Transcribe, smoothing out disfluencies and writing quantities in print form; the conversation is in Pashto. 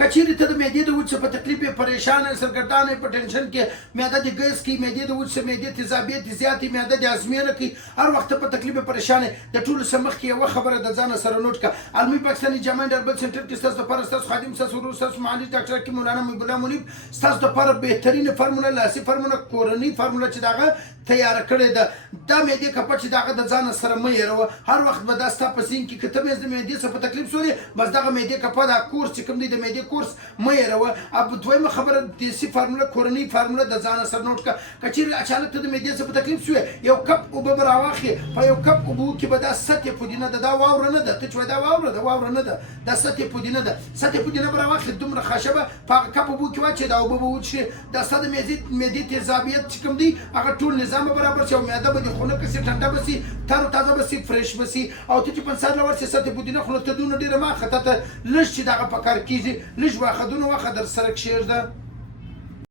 کچېرې ته د معدې د وچ په تکلیف یې پریشان یې سرګردانه یې په ټینشن کې معده دې ګیس کوي معدې د وچ معدې تیزابیت دې زیات وي معده دې ازمېنه کوي هر وخت په تکلیف یې پریشان یې د ټولو څه مخکې یوه خبره د ځانه سره نوټ کړه علمي پاکستاني جامع ډربل سنټر کې ستاسو دپاره ستاسو خادم ستاسو ورور ستاسو معالج ډاکټر حکیم مولانا محب الله منیب ستاسو دپاره بهترینه فارموله لاسي فارموله کورنۍ فارموله چې د هغه تیاره کړې ده دا معدې کپه چې د هغه د ځانه سره مه هېروه هر وخت به دا ستا په ذهن کې که ته د معدې څه په تکلیف سولې بس دغه معدې کپه دا کورس چې کوم دی د معدې کورس مه هېروه او دویمه خبره دیسي فارموله کورنۍ فارموله د ځانه سره نوټ کړه که چېرې اچانک ته د معدې څه په تکلیف سوې یو کپ اوبه به راواخلې په یو کپ اوبو کې به دا سطې پودینه ده دا واوره نه ده ته چې وایې دا واوره ده واوره نه ده دا سطې پودینه ده سطې پودینه به راواخلې دومره خاشه به په هغه کپ اوبو کې واچوې دا اوبه به وڅښې دا ستا د معدې تیزابیت چې کوم دی هغه ټول نظام به برابر شي او معده به دې خنکه شي ټنډه به شي تر تازه به شي فرش به شي او ته چې پنسار له ورشې سطې پودینه خو له ته دونه ډېره مه اخه تا ته لږ چې دغه په کار کېږي لږ واخه دونه واخه در سره کښېږده